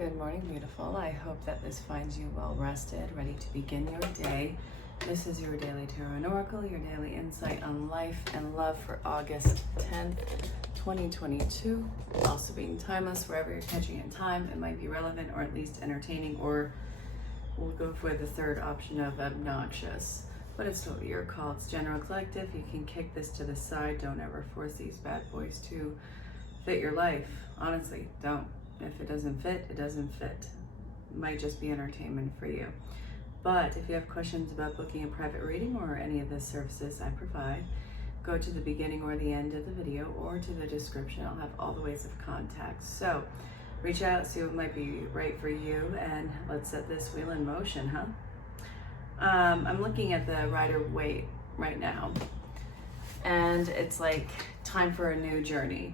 Good morning, beautiful. I hope that this finds you well rested, ready to begin your day. This is your Daily Tarot and Oracle, your daily insight on life and love for August 10th, 2022. Also being timeless, wherever you're catching in time, it might be relevant or at least entertaining, or we'll go for the third option of obnoxious. But it's totally your call. It's general collective. You can kick this to the side. Don't ever force these bad boys to fit your life. Honestly, don't. If it doesn't fit, it doesn't fit. It might just be entertainment for you. But if you have questions about booking a private reading or any of the services I provide, go to the beginning or the end of the video or to the description. I'll have all the ways of contact. So reach out, see what might be right for you, and let's set this wheel in motion, huh? I'm looking at the Rider-Waite right now, and it's like time for a new journey.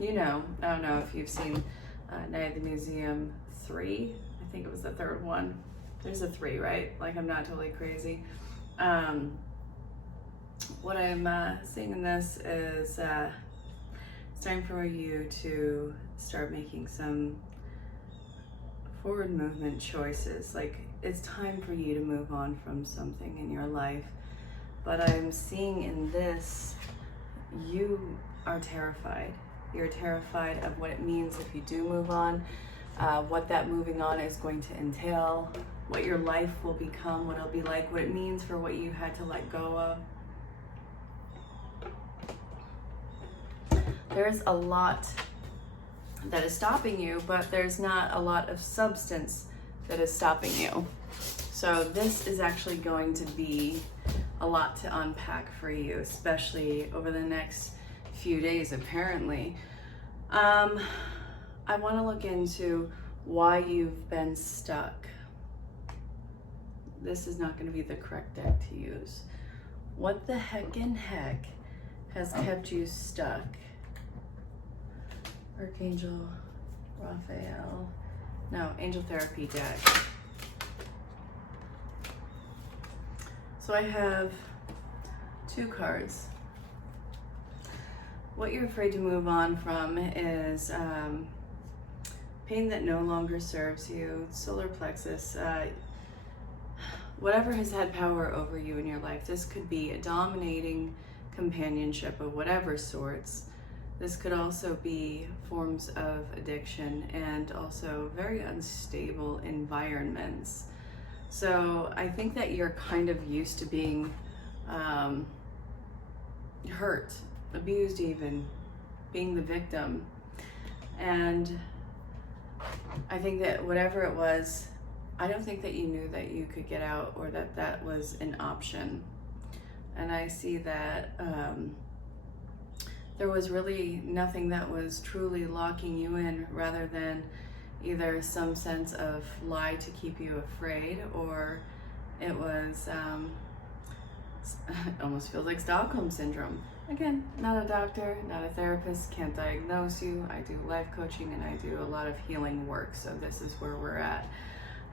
You know, I don't know if you've seen Night at the Museum 3. I think it was the third one. There's a 3, right? Like, I'm not totally crazy. What I'm seeing in this is it's time for you to start making some forward movement choices. Like, it's time for you to move on from something in your life. But I'm seeing in this, you are terrified. You're terrified of what it means if you do move on, what that moving on is going to entail, what your life will become, what it'll be like, what it means for what you had to let go of. There's a lot that is stopping you, but there's not a lot of substance that is stopping you. So this is actually going to be a lot to unpack for you, especially over the next few days, apparently. I want to look into why you've been stuck. This is not going to be the correct deck to use. What the heck has kept you stuck? Archangel Raphael. No, Angel Therapy deck. So I have 2 cards. What you're afraid to move on from is pain that no longer serves you, solar plexus, whatever has had power over you in your life. This could be a dominating companionship of whatever sorts. This could also be forms of addiction and also very unstable environments. So I think that you're kind of used to being hurt, abused, even being the victim. And I think that whatever it was, I don't think that you knew that you could get out or that that was an option. And I see that there was really nothing that was truly locking you in, rather than either some sense of lie to keep you afraid, or it was it almost feels like Stockholm Syndrome. Again, not a doctor, not a therapist, can't diagnose you. I do life coaching and I do a lot of healing work, so this is where we're at.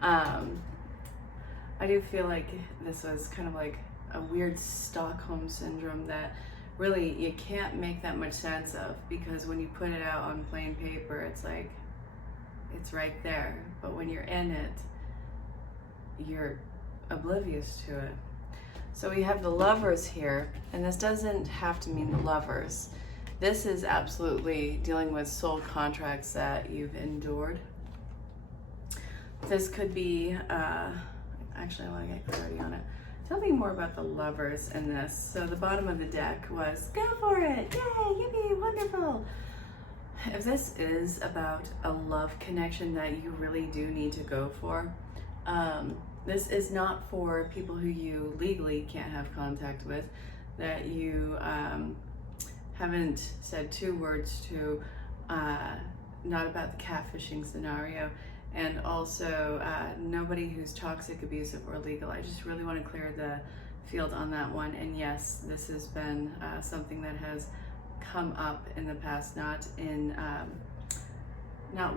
I do feel like this was kind of like a weird Stockholm Syndrome that really you can't make that much sense of, because when you put it out on plain paper, it's like, it's right there. But when you're in it, you're oblivious to it. So we have the Lovers here, and this doesn't have to mean the lovers. This is absolutely dealing with soul contracts that you've endured. This could be, actually I want to get clarity on it. Tell me more about the Lovers in this. So the bottom of the deck was, go for it, yay, yippee, wonderful. If this is about a love connection that you really do need to go for, this is not for people who you legally can't have contact with, that you haven't said 2 words to, not about the catfishing scenario, and also nobody who's toxic, abusive, or illegal. I just really want to clear the field on that one. And yes, this has been something that has come up in the past, not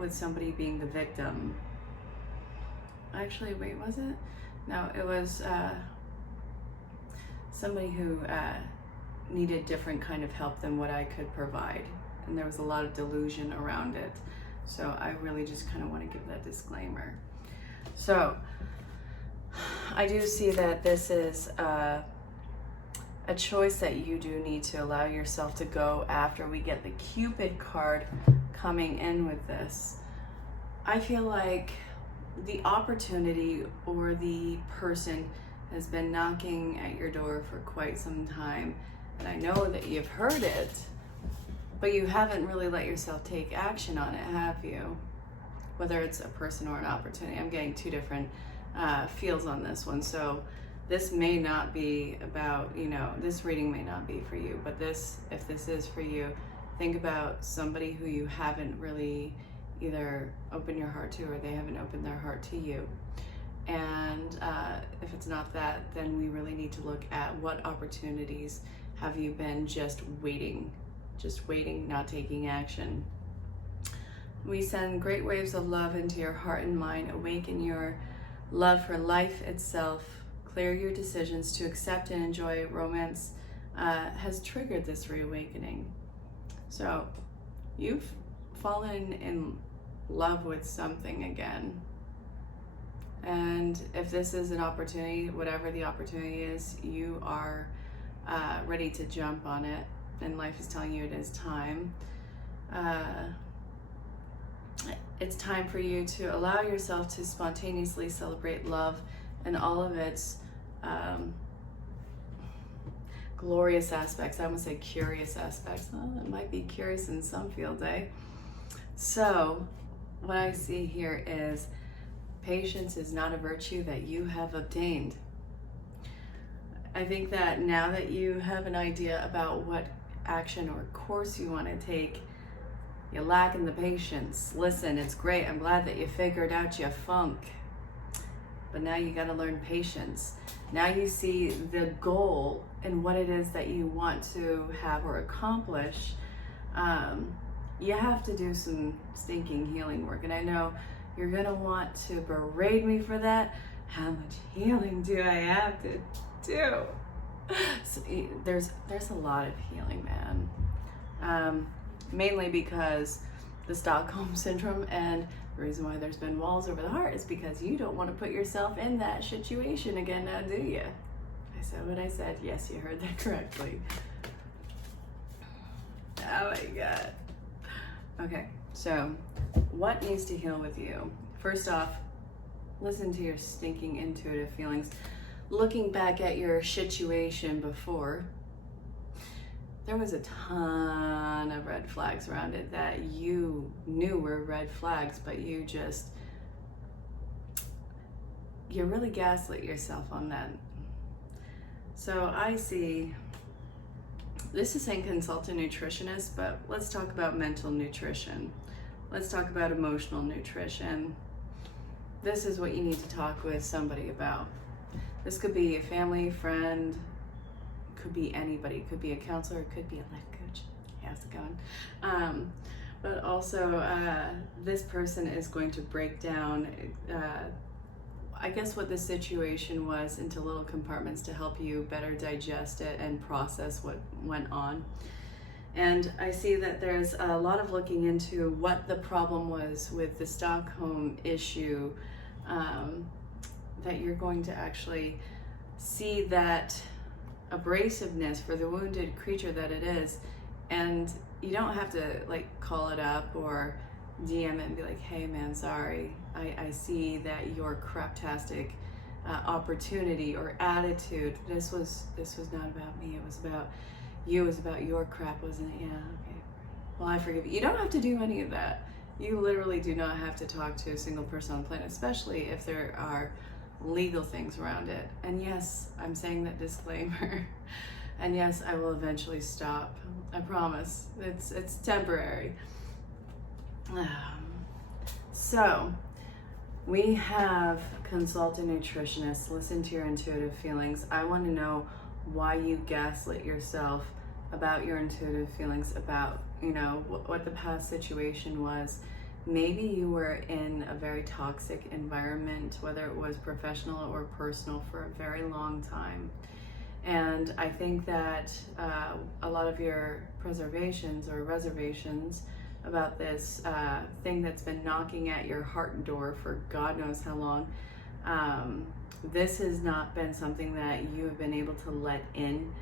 with somebody being the victim. Actually, wait, was it? No, it was somebody who needed different kind of help than what I could provide. And there was a lot of delusion around it. So I really just kind of want to give that disclaimer. So I do see that this is a choice that you do need to allow yourself to go after. We get the Cupid card coming in with this. I feel like the opportunity or the person has been knocking at your door for quite some time, and I know that you've heard it, but you haven't really let yourself take action on it, have you? Whether it's a person or an opportunity. I'm getting two different feels on this one. So this may not be about, this reading may not be for you, but if this is for you, think about somebody who you haven't really either opened your heart to, or they haven't opened their heart to you. And if it's not that, then we really need to look at what opportunities have you been just waiting, not taking action. We send great waves of love into your heart and mind, awaken your love for life itself, clear your decisions to accept and enjoy romance has triggered this reawakening. So you've fallen in love with something again. And if this is an opportunity, whatever the opportunity is, you are ready to jump on it, and life is telling you it is time. It's time for you to allow yourself to spontaneously celebrate love and all of its glorious aspects. I almost say curious aspects. Well, it might be curious in some field day. So what I see here is patience is not a virtue that you have obtained. I think that now that you have an idea about what action or course you want to take, you're lacking the patience. Listen, it's great. I'm glad that you figured out your funk. But now you got to learn patience. Now you see the goal and what it is that you want to have or accomplish. You have to do some stinking healing work. And I know you're going to want to berate me for that. How much healing do I have to do? So there's a lot of healing, man. Mainly because the Stockholm Syndrome, and the reason why there's been walls over the heart is because you don't want to put yourself in that situation again, now do you? I said what I said. Yes, you heard that correctly. Oh my God. Okay, so what needs to heal with you? First off, listen to your stinking intuitive feelings. Looking back at your situation before, there was a ton of red flags around it that you knew were red flags, but you really gaslit yourself on that. So I see, this is saying consult a nutritionist, but let's talk about mental nutrition. Let's talk about emotional nutrition. This is what you need to talk with somebody about. This could be a family, friend, could be anybody, could be a counselor, it could be a life coach. How's it going? But also, this person is going to break down, I guess, what the situation was into little compartments to help you better digest it and process what went on. And I see that there's a lot of looking into what the problem was with the Stockholm issue, that you're going to actually see that abrasiveness for the wounded creature that it is, and you don't have to like call it up or DM it and be like, hey man, sorry, I see that your craptastic opportunity or attitude, this was not about me, it was about you, it was about your crap, wasn't it? Yeah, okay, well, I forgive you. You don't have to do any of that. You literally do not have to talk to a single person on the planet, especially if there are legal things around it. And yes, I'm saying that disclaimer. And yes, I will eventually stop. I promise. It's temporary. So we have consult a nutritionist, listen to your intuitive feelings. I want to know why you gaslit yourself about your intuitive feelings, about, what the past situation was. Maybe you were in a very toxic environment, whether it was professional or personal, for a very long time. And I think that a lot of your preservations or reservations about this thing that's been knocking at your heart door for God knows how long. This has not been something that you have been able to let in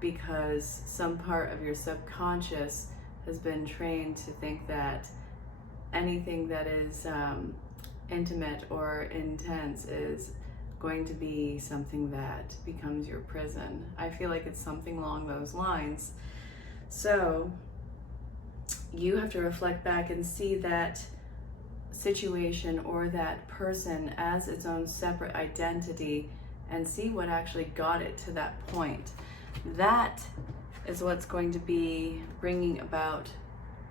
because some part of your subconscious has been trained to think that anything that is intimate or intense is going to be something that becomes your prison. I feel like it's something along those lines. So you have to reflect back and see that situation or that person as its own separate identity and see what actually got it to that point. That is what's going to be bringing about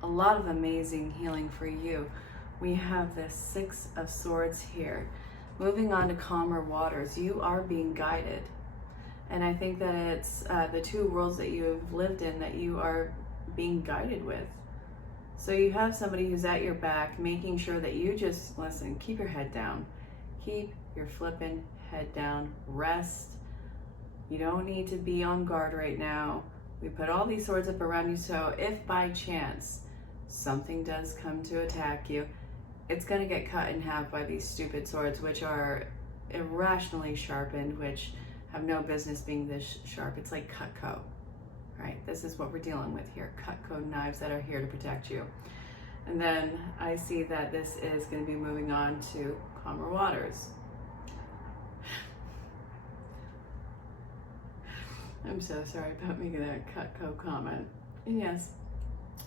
a lot of amazing healing for you. We have the Six of Swords here. Moving on to calmer waters, you are being guided. And I think that it's the two worlds that you have lived in that you are being guided with. So you have somebody who's at your back, making sure that you just, listen, keep your head down. Keep your flippin' head down, rest. You don't need to be on guard right now. We put all these swords up around you, so if by chance something does come to attack you, it's gonna get cut in half by these stupid swords, which are irrationally sharpened, which have no business being this sharp. It's like Cutco, right? This is what we're dealing with here. Cutco knives that are here to protect you. And then I see that this is gonna be moving on to calmer waters. I'm so sorry about making that Cutco comment. And yes,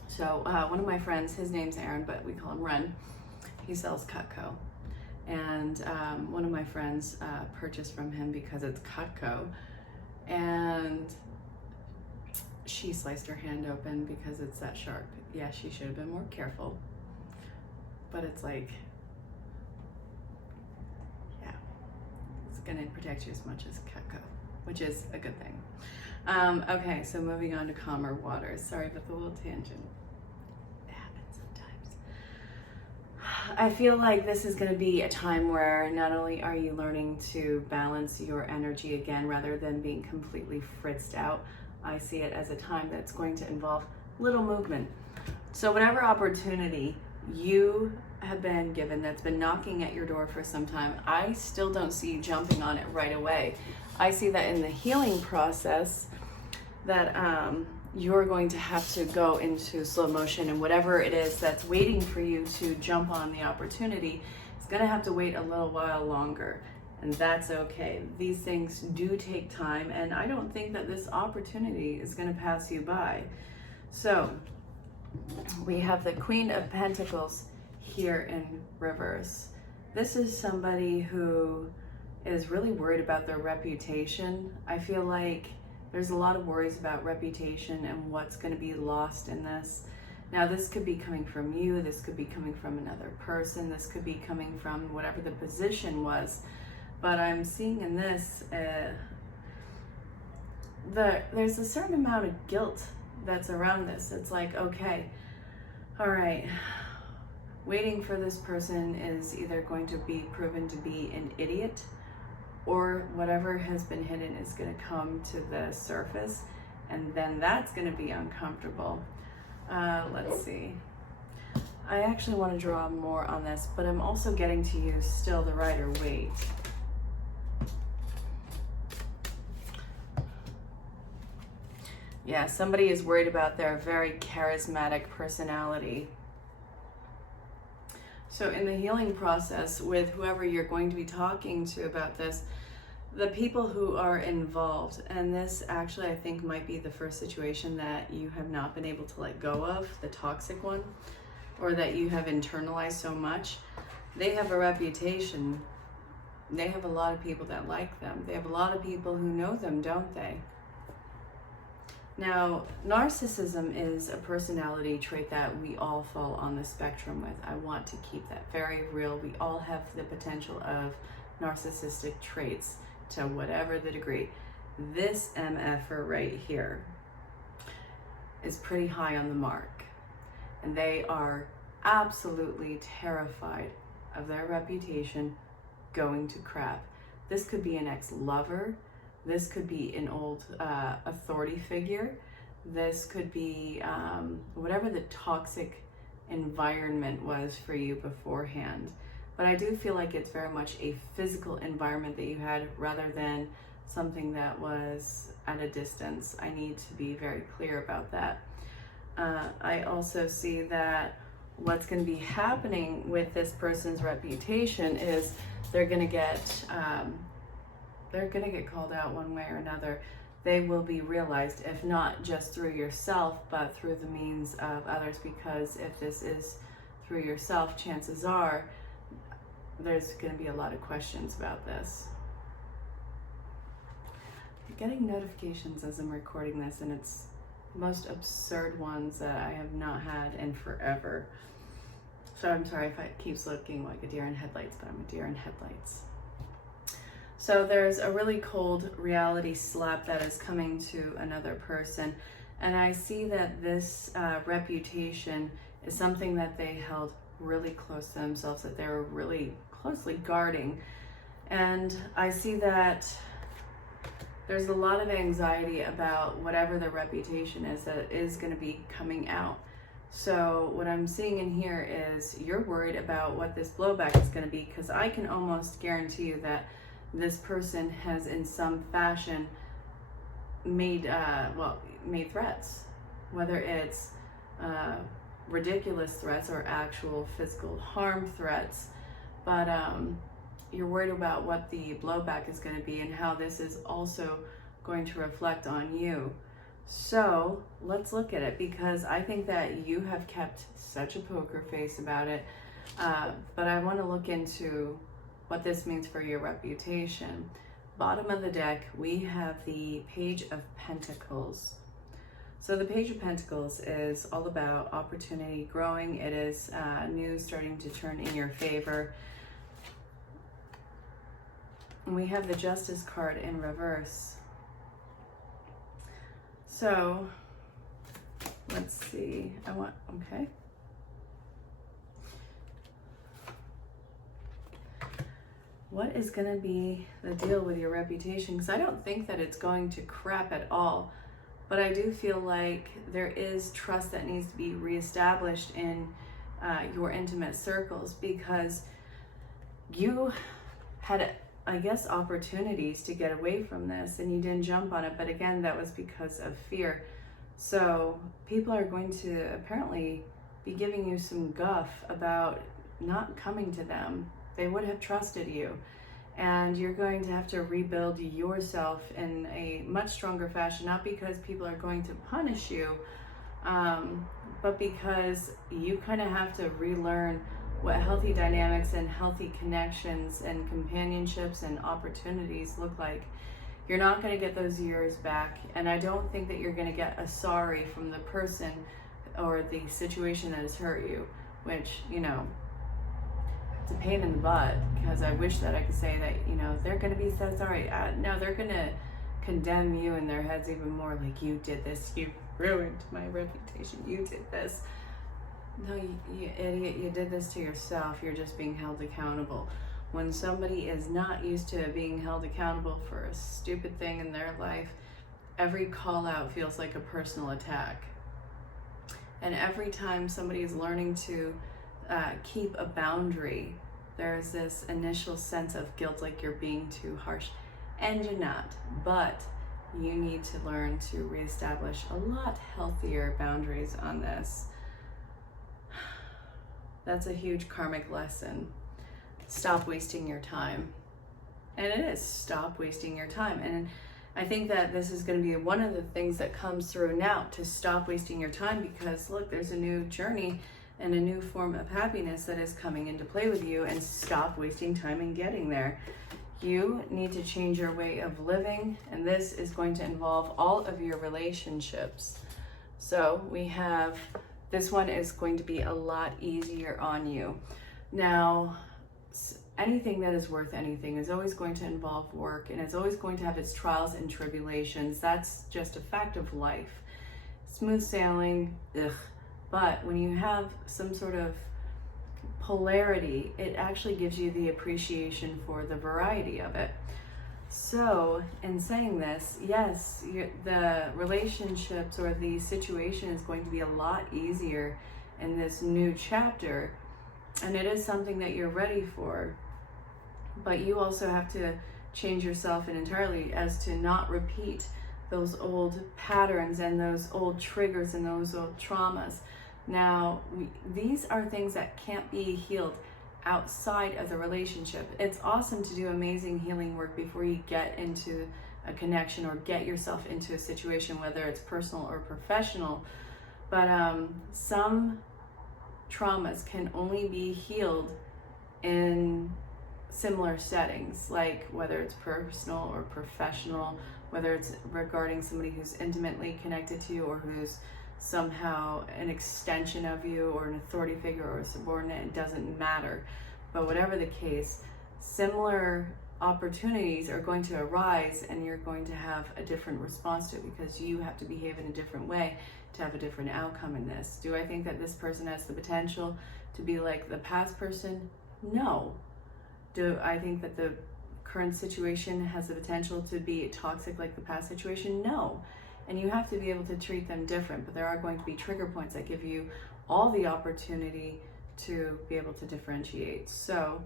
so one of my friends, his name's Aaron, but we call him Ren. He sells Cutco. And one of my friends purchased from him because it's Cutco. And she sliced her hand open because it's that sharp. Yeah, she should have been more careful. But it's like, yeah, it's gonna protect you as much as Cutco, which is a good thing. Okay, so moving on to calmer waters. Sorry about the little tangent. I feel like this is going to be a time where not only are you learning to balance your energy again rather than being completely fritzed out, I see it as a time that's going to involve little movement. So whatever opportunity you have been given that's been knocking at your door for some time, I still don't see you jumping on it right away. I see that in the healing process that you're going to have to go into slow motion, and whatever it is that's waiting for you to jump on the opportunity is going to have to wait a little while longer, and that's okay. These things do take time, and I don't think that this opportunity is going to pass you by. So we have the Queen of Pentacles here in reverse. This is somebody who is really worried about their reputation. I feel like there's a lot of worries about reputation and what's going to be lost in this. Now, this could be coming from you, this could be coming from another person, this could be coming from whatever the position was. But I'm seeing in this, there's a certain amount of guilt that's around this. It's like, okay, all right, waiting for this person is either going to be proven to be an idiot, or whatever has been hidden is going to come to the surface, and then that's going to be uncomfortable. Let's see. I actually want to draw more on this, but I'm also getting to use still the Rider-Waite. Yeah, somebody is worried about their very charismatic personality. So in the healing process with whoever you're going to be talking to about this, the people who are involved, and this actually I think might be the first situation that you have not been able to let go of, the toxic one, or that you have internalized so much, they have a reputation. They have a lot of people that like them. They have a lot of people who know them, don't they? Now, narcissism is a personality trait that we all fall on the spectrum with. I want to keep that very real. We all have the potential of narcissistic traits to whatever the degree. This MFer right here is pretty high on the mark. And they are absolutely terrified of their reputation going to crap. This could be an ex-lover. This could be an old authority figure. This could be whatever the toxic environment was for you beforehand. But I do feel like it's very much a physical environment that you had rather than something that was at a distance. I need to be very clear about that. I also see that what's going to be happening with this person's reputation is they're going to get called out one way or another. They will be realized, if not just through yourself, but through the means of others, because if this is through yourself, chances are there's going to be a lot of questions about this. I'm getting notifications as I'm recording this, and it's the most absurd ones that I have not had in forever. So I'm sorry if it keeps looking like a deer in headlights, but I'm a deer in headlights. So there's a really cold reality slap that is coming to another person. And I see that this reputation is something that they held really close to themselves, that they were really closely guarding. And I see that there's a lot of anxiety about whatever the reputation is that is going to be coming out. So what I'm seeing in here is you're worried about what this blowback is going to be, because I can almost guarantee you that this person has in some fashion made threats, whether it's ridiculous threats or actual physical harm threats. But you're worried about what the blowback is going to be and how this is also going to reflect on you. So let's look at it, because I think that you have kept such a poker face about it. But I want to look into what this means for your reputation. Bottom of the deck, we have the Page of Pentacles. So the Page of Pentacles is all about opportunity growing. It is news starting to turn in your favor. And we have the Justice card in reverse. So let's see. Okay. What is going to be the deal with your reputation? Because I don't think that it's going to crap at all. But I do feel like there is trust that needs to be reestablished in your intimate circles, because you had, I guess, opportunities to get away from this and you didn't jump on it. But again, that was because of fear. So people are going to apparently be giving you some guff about not coming to them. They would have trusted you, and you're going to have to rebuild yourself in a much stronger fashion, not because people are going to punish you, but because you kind of have to relearn what healthy dynamics and healthy connections and companionships and opportunities look like. You're not going to get those years back, and I don't think that you're going to get a sorry from the person or the situation that has hurt you, which, you know, it's a pain in the butt, because I wish that I could say that, you know, they're going to be so sorry. No, they're going to condemn you in their heads even more, like, you did this, you ruined my reputation, you did this. No, you idiot, you did this to yourself. You're just being held accountable. When somebody is not used to being held accountable for a stupid thing in their life, every call out feels like a personal attack. And every time somebody is learning to keep a boundary, there's this initial sense of guilt, like you're being too harsh, and you're not. But you need to learn to reestablish a lot healthier boundaries on this. That's a huge karmic lesson. Stop wasting your time. And it is, stop wasting your time. And I think that this is going to be one of the things that comes through now, to stop wasting your time, because look, there's a new journey and a new form of happiness that is coming into play with you, and stop wasting time in getting there. You need to change your way of living, and this is going to involve all of your relationships. So we have, this one is going to be a lot easier on you. Now, anything that is worth anything is always going to involve work, and it's always going to have its trials and tribulations. That's just a fact of life. Smooth sailing, ugh. But when you have some sort of polarity, it actually gives you the appreciation for the variety of it. So in saying this, yes, the relationships or the situation is going to be a lot easier in this new chapter, and it is something that you're ready for. But you also have to change yourself and entirely as to not repeat those old patterns and those old triggers and those old traumas. Now, these are things that can't be healed outside of the relationship. It's awesome to do amazing healing work before you get into a connection or get yourself into a situation, whether it's personal or professional. But some traumas can only be healed in similar settings, like whether it's personal or professional, whether it's regarding somebody who's intimately connected to you or who's somehow an extension of you or an authority figure or a subordinate, it doesn't matter. But whatever the case, similar opportunities are going to arise and you're going to have a different response to it because you have to behave in a different way to have a different outcome in this. Do I think that this person has the potential to be like the past person? No. Do I think that the current situation has the potential to be toxic like the past situation? No. And you have to be able to treat them different, but there are going to be trigger points that give you all the opportunity to be able to differentiate. So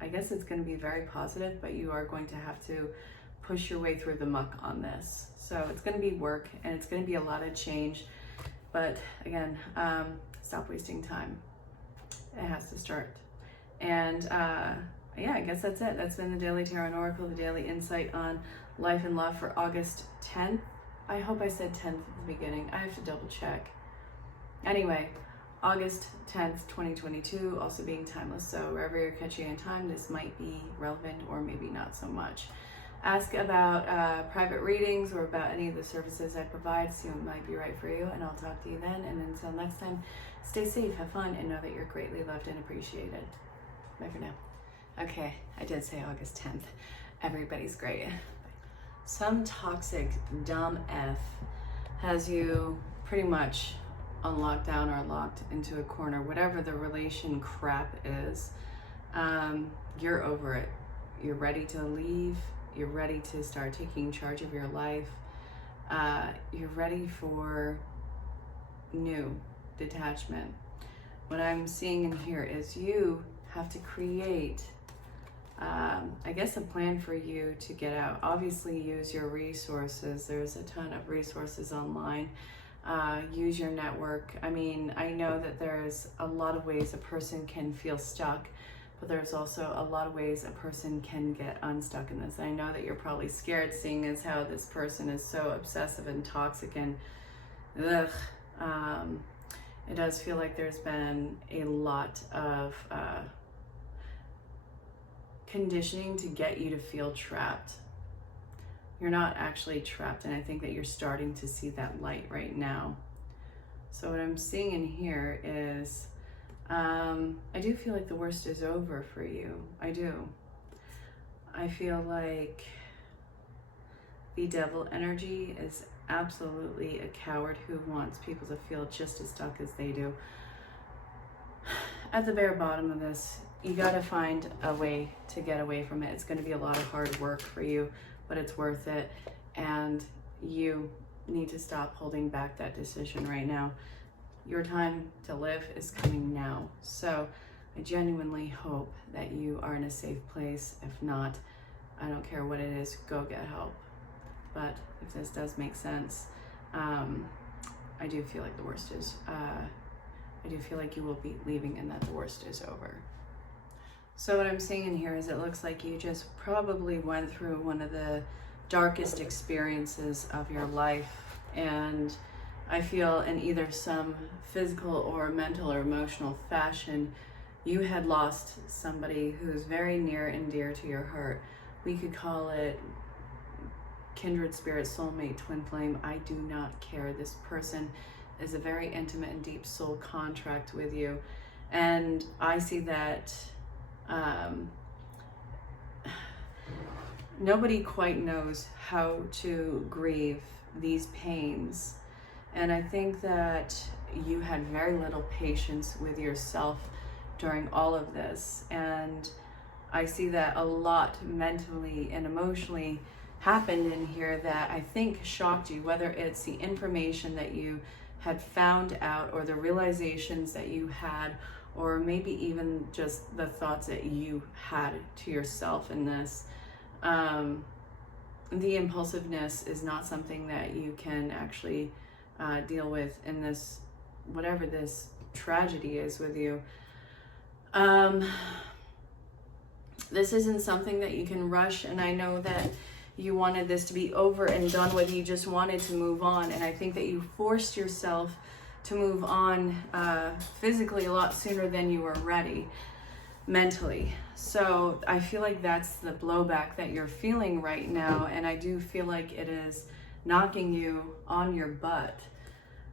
I guess it's going to be very positive, but you are going to have to push your way through the muck on this. So it's going to be work and it's going to be a lot of change. But again, stop wasting time. It has to start. And yeah, I guess that's it. That's been the Daily Tarot and Oracle, the daily insight on life and love for August 10th. I hope I said 10th at the beginning. I have to double check. Anyway, August 10th, 2022, also being timeless. So wherever you're catching in time, this might be relevant or maybe not so much. Ask about private readings or about any of the services I provide, see what might be right for you, and I'll talk to you then. And until next time, stay safe, have fun, and know that you're greatly loved and appreciated. Bye for now. Okay, I did say August 10th. Everybody's great. Some toxic, dumb F has you pretty much on lockdown or locked into a corner, whatever the relation crap is. You're over it. You're ready to leave. You're ready to start taking charge of your life. You're ready for new detachment. What I'm seeing in here is you have to create I guess a plan for you to get out. Obviously use your resources. There's a ton of resources online. Use your network. I mean, I know that there's a lot of ways a person can feel stuck, but there's also a lot of ways a person can get unstuck in this. I know that you're probably scared, seeing as how this person is so obsessive and toxic and ugh. It does feel like there's been a lot of conditioning to get you to feel trapped. You're not actually trapped, and I think that you're starting to see that light right now. So what I'm seeing in here is I do feel like the worst is over for you. I do. I feel like the devil energy is absolutely a coward who wants people to feel just as stuck as they do. At the bare bottom of this, you got to find a way to get away from it. It's going to be a lot of hard work for you, but it's worth it. And you need to stop holding back that decision right now. Your time to live is coming now. So I genuinely hope that you are in a safe place. If not, I don't care what it is, go get help. But if this does make sense, I do feel like the worst is, I do feel like you will be leaving and that the worst is over. So what I'm seeing in here is it looks like you just probably went through one of the darkest experiences of your life. And I feel in either some physical or mental or emotional fashion, you had lost somebody who's very near and dear to your heart. We could call it kindred spirit, soulmate, twin flame. I do not care. This person is a very intimate and deep soul contract with you. And I see that nobody quite knows how to grieve these pains. And I think that you had very little patience with yourself during all of this. And I see that a lot mentally and emotionally happened in here that I think shocked you, whether it's the information that you had found out, or the realizations that you had, or maybe even just the thoughts that you had to yourself in this. The impulsiveness is not something that you can actually deal with in this, whatever this tragedy is with you. This isn't something that you can rush, and I know that you wanted this to be over and done with. You just wanted to move on, and I think that you forced yourself to move on physically a lot sooner than you were ready mentally. So I feel like that's the blowback that you're feeling right now, and I do feel like it is knocking you on your butt.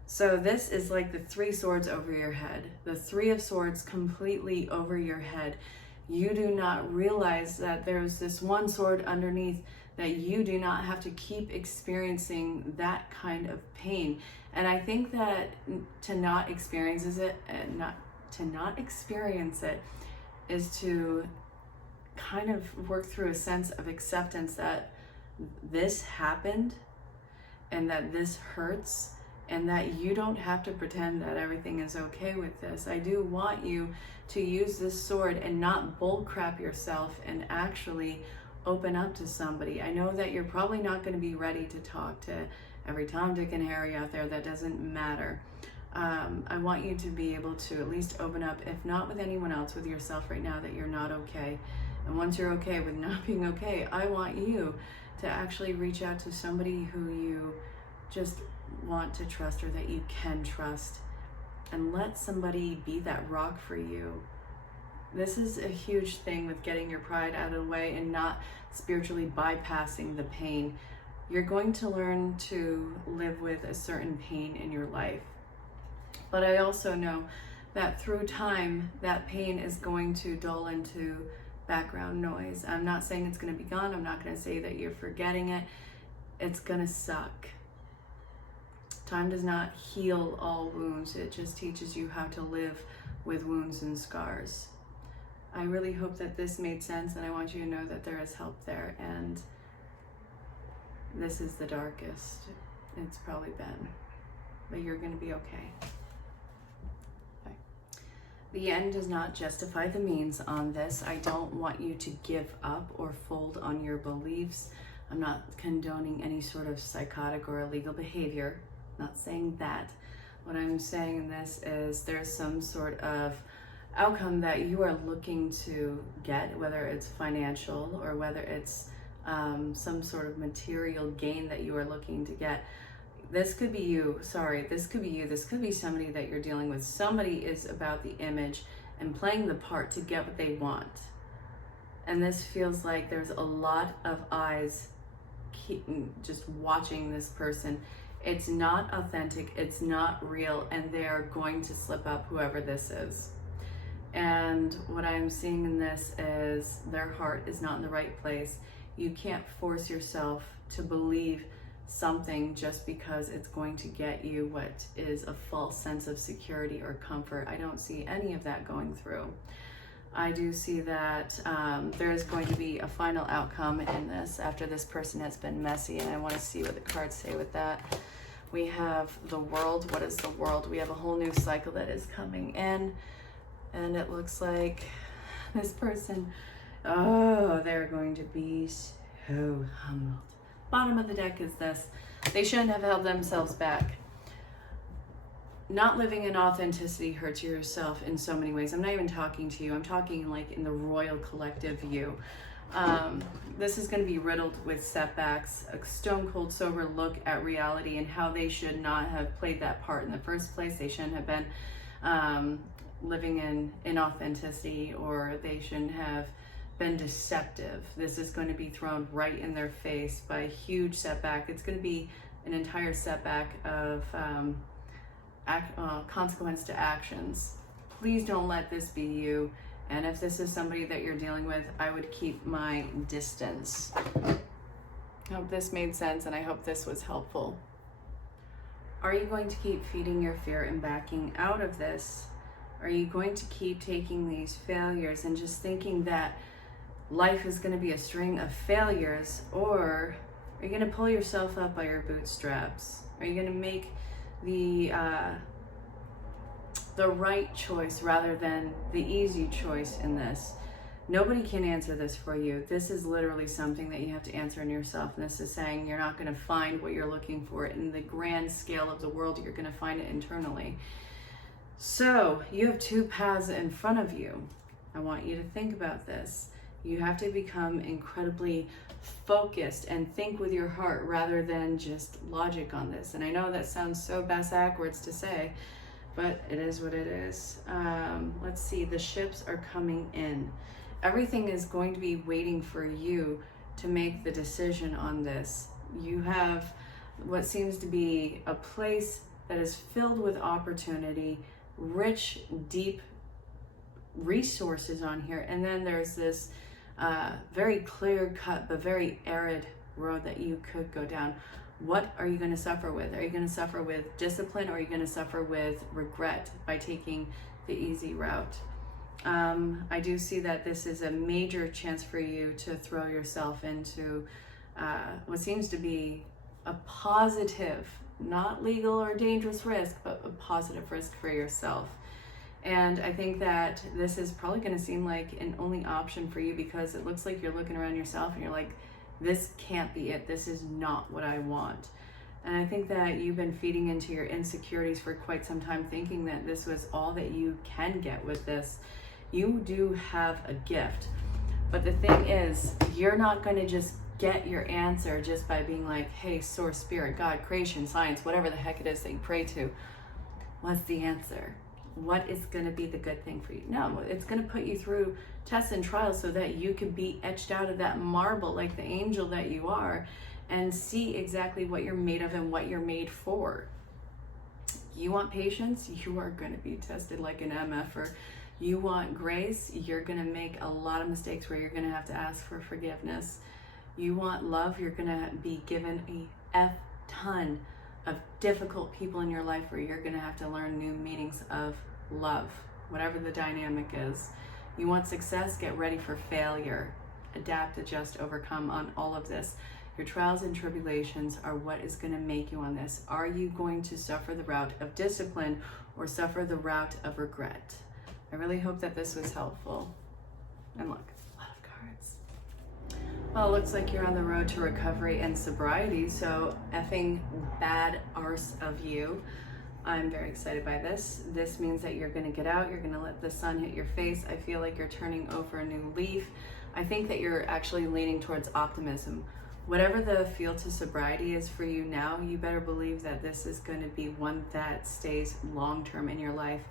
So this is like the 3 swords over your head, the 3 of swords completely over your head. You do not realize that there's this 1 sword underneath, that you do not have to keep experiencing that kind of pain. And I think that to not experience it is to kind of work through a sense of acceptance that this happened and that this hurts, and that you don't have to pretend that everything is okay with this. I do want you to use this sword and not bullcrap yourself and actually open up to somebody. I know that you're probably not going to be ready to talk to every Tom, Dick, and Harry out there. That doesn't matter. I want you to be able to at least open up, if not with anyone else, with yourself right now, that you're not okay. And once you're okay with not being okay, I want you to actually reach out to somebody who you just want to trust, or that you can trust, and let somebody be that rock for you. This is a huge thing with getting your pride out of the way and not spiritually bypassing the pain. You're going to learn to live with a certain pain in your life. But I also know that through time, that pain is going to dull into background noise. I'm not saying it's going to be gone. I'm not going to say that you're forgetting it. It's going to suck. Time does not heal all wounds. It just teaches you how to live with wounds and scars. I really hope that this made sense, and I want you to know that there is help there, and this is the darkest it's probably been, but you're going to be okay. Okay. The end does not justify the means on this. I don't want you to give up or fold on your beliefs. I'm not condoning any sort of psychotic or illegal behavior. Not saying that. What I'm saying in this is there's some sort of outcome that you are looking to get, whether it's financial or whether it's some sort of material gain that you are looking to get. This could be you. This could be you. This could be somebody that you're dealing with. Somebody is about the image and playing the part to get what they want. And this feels like there's a lot of eyes just watching this person. It's not authentic, it's not real, and they are going to slip up, whoever this is. And what I'm seeing in this is their heart is not in the right place. You can't force yourself to believe something just because it's going to get you what is a false sense of security or comfort. I don't see any of that going through. I do see that there is going to be a final outcome in this after this person has been messy, and I want to see what the cards say with that. We have the World. What is the World? We have a whole new cycle that is coming in, and it looks like this person, they're going to be so humbled. Bottom of the deck is this. They shouldn't have held themselves back. Not living in authenticity hurts yourself in so many ways. I'm not even talking to you. I'm talking like in the royal collective you. This is going to be riddled with setbacks, a stone cold sober look at reality and how they should not have played that part in the first place. They shouldn't have been living in inauthenticity, or they shouldn't have been deceptive. This is going to be thrown right in their face by a huge setback. It's going to be an entire setback of consequence to actions. Please don't let this be you. And if this is somebody that you're dealing with, I would keep my distance. I hope this made sense, and I hope this was helpful. Are you going to keep feeding your fear and backing out of this? Are you going to keep taking these failures and just thinking that life is going to be a string of failures? Or are you going to pull yourself up by your bootstraps? Are you going to make the right choice rather than the easy choice in this. Nobody can answer this for you. This is literally something that you have to answer in yourself. And this is saying you're not going to find what you're looking for in the grand scale of the world. You're going to find it internally. So you have two paths in front of you. I want you to think about this. You have to become incredibly focused and think with your heart rather than just logic on this. And I know that sounds so bass-backwards to say, but it is what it is. Let's see, the ships are coming in. Everything is going to be waiting for you to make the decision on this. You have what seems to be a place that is filled with opportunity, rich, deep resources on here. And then there's this very clear cut, but very arid road that you could go down. What are you going to suffer with? Are you going to suffer with discipline, or are you going to suffer with regret by taking the easy route? I do see that this is a major chance for you to throw yourself into what seems to be a positive, not legal or dangerous risk, but a positive risk for yourself. And I think that this is probably going to seem like an only option for you, because it looks like you're looking around yourself and you're like, this can't be it. This is not what I want. And I think that you've been feeding into your insecurities for quite some time, thinking that this was all that you can get with this. You do have a gift. But the thing is, you're not going to just get your answer just by being like, hey, source, spirit, God, creation, science, whatever the heck it is that you pray to. What's the answer? What is going to be the good thing for you? No, it's going to put you through tests and trials so that you can be etched out of that marble like the angel that you are, and see exactly what you're made of and what you're made for. You want patience? You are going to be tested like an MFer. You want grace? You're going to make a lot of mistakes where you're going to have to ask for forgiveness. You want love? You're going to be given a F ton of difficult people in your life where you're going to have to learn new meanings of love, whatever the dynamic is. You want success? Get ready for failure. Adapt, adjust, overcome on all of this. Your trials and tribulations are what is going to make you on this. Are you going to suffer the route of discipline or suffer the route of regret? I really hope that this was helpful. And look, a lot of cards. Well, it looks like you're on the road to recovery and sobriety, so effing bad arse of you. I'm very excited by this. This means that you're going to get out, you're going to let the sun hit your face. I feel like you're turning over a new leaf. I think that you're actually leaning towards optimism. Whatever the field to sobriety is for you now, you better believe that this is going to be one that stays long-term in your life.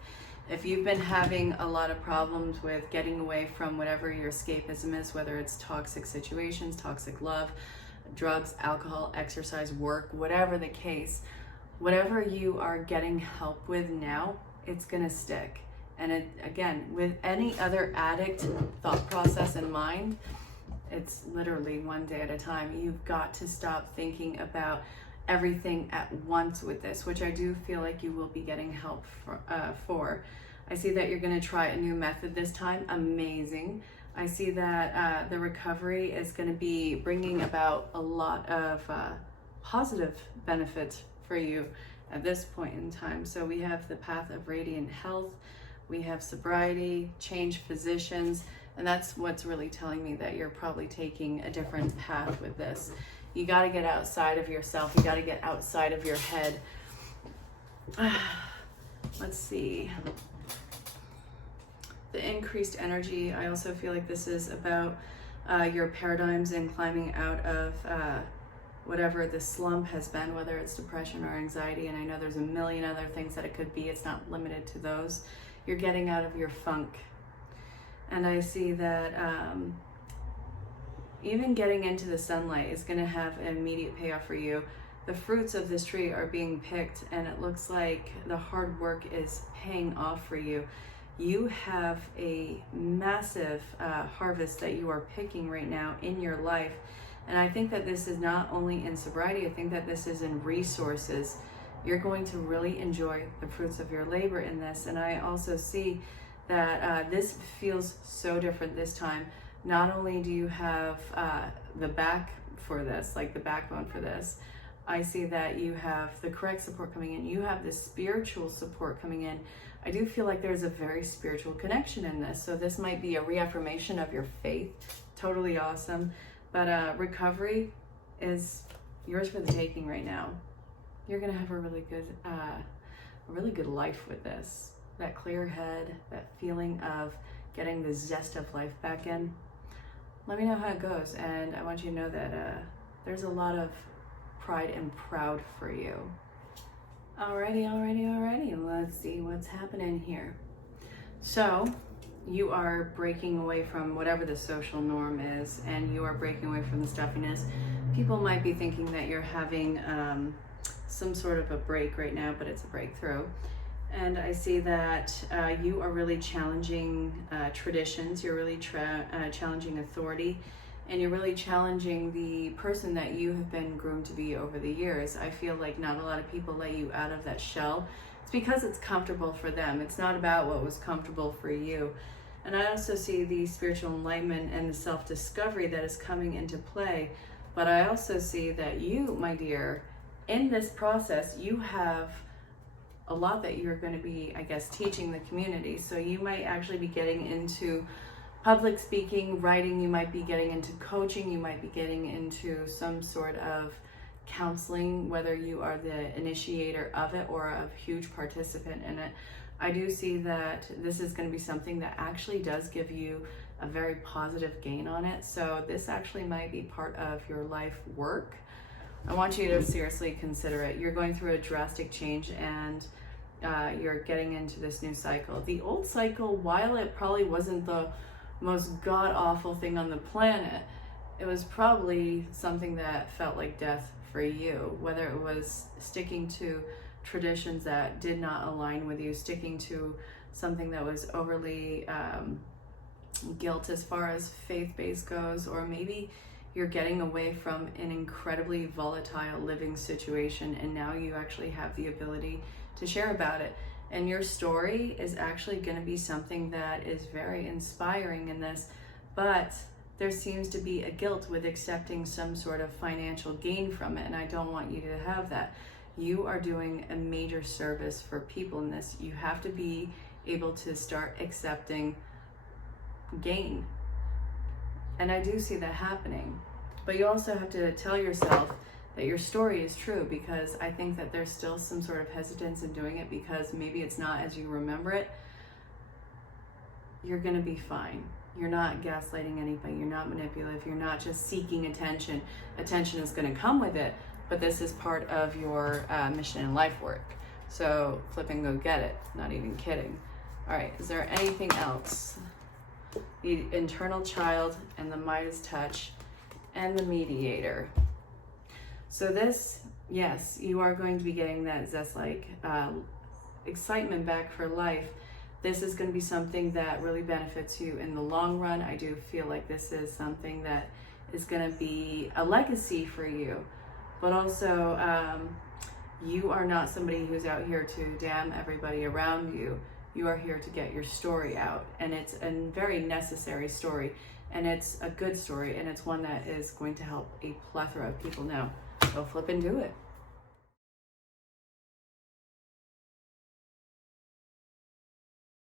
If you've been having a lot of problems with getting away from whatever your escapism is, whether it's toxic situations, toxic love, drugs, alcohol, exercise, work, whatever the case, whatever you are getting help with now, it's going to stick. And it, again, with any other addict thought process in mind, it's literally one day at a time. You've got to stop thinking about everything at once with this, which I do feel like you will be getting help for. I see that you're going to try a new method this time. Amazing. I see that the recovery is going to be bringing about a lot of positive benefits for you at this point in time. So we have the path of radiant health, we have sobriety, change physicians, and that's what's really telling me that you're probably taking a different path with this. You got to get outside of yourself. You got to get outside of your head. Let's see. The increased energy. I also feel like this is about your paradigms and climbing out of whatever the slump has been, whether it's depression or anxiety. And I know there's a million other things that it could be. It's not limited to those. You're getting out of your funk. And I see that even getting into the sunlight is going to have an immediate payoff for you. The fruits of this tree are being picked, and it looks like the hard work is paying off for you. You have a massive harvest that you are picking right now in your life. And I think that this is not only in sobriety, I think that this is in resources. You're going to really enjoy the fruits of your labor in this. And I also see that this feels so different this time. Not only do you have the back for this, like the backbone for this, I see that you have the correct support coming in. You have the spiritual support coming in. I do feel like there's a very spiritual connection in this. So this might be a reaffirmation of your faith. Totally awesome. But recovery is yours for the taking right now. You're gonna have a really good life with this. That clear head, that feeling of getting the zest of life back in. Let me know how it goes, and I want you to know that there's a lot of pride and proud for you. Alrighty. Let's see what's happening here. So, you are breaking away from whatever the social norm is, and you are breaking away from the stuffiness. People might be thinking that you're having some sort of a break right now, but it's a breakthrough. And I see that you are really challenging traditions, you're really challenging authority, and you're really challenging the person that you have been groomed to be over the years. I feel like not a lot of people let you out of that shell. It's because it's comfortable for them. It's not about what was comfortable for you. And I also see the spiritual enlightenment and the self-discovery that is coming into play. But I also see that you, my dear, in this process, you have a lot that you're going to be, I guess, teaching the community. So you might actually be getting into public speaking, writing, you might be getting into coaching, you might be getting into some sort of counseling, whether you are the initiator of it or a huge participant in it. I do see that this is going to be something that actually does give you a very positive gain on it. So this actually might be part of your life work. I want you to seriously consider it. You're going through a drastic change, and you're getting into this new cycle. The old cycle, while it probably wasn't the most god-awful thing on the planet, it was probably something that felt like death for you, whether it was sticking to traditions that did not align with you, sticking to something that was overly guilt as far as faith-based goes, or maybe you're getting away from an incredibly volatile living situation, and now you actually have the ability to share about it. And your story is actually going to be something that is very inspiring in this, but there seems to be a guilt with accepting some sort of financial gain from it, and I don't want you to have that. You are doing a major service for people in this. You have to be able to start accepting gain. And I do see that happening. But you also have to tell yourself that your story is true, because I think that there's still some sort of hesitance in doing it because maybe it's not as you remember it. You're going to be fine. You're not gaslighting anybody. You're not manipulative. You're not just seeking attention. Attention is going to come with it, but this is part of your mission in life work. So flip and go get it. Not even kidding. All right, is there anything else? The internal child and the Midas touch and the mediator. So this, yes, you are going to be getting that zest, like excitement back for life. This is going to be something that really benefits you in the long run. I do feel like this is something that is going to be a legacy for you. But also, you are not somebody who's out here to damn everybody around you. You are here to get your story out. And it's a very necessary story. And it's a good story. And it's one that is going to help a plethora of people now. Go flip and do it.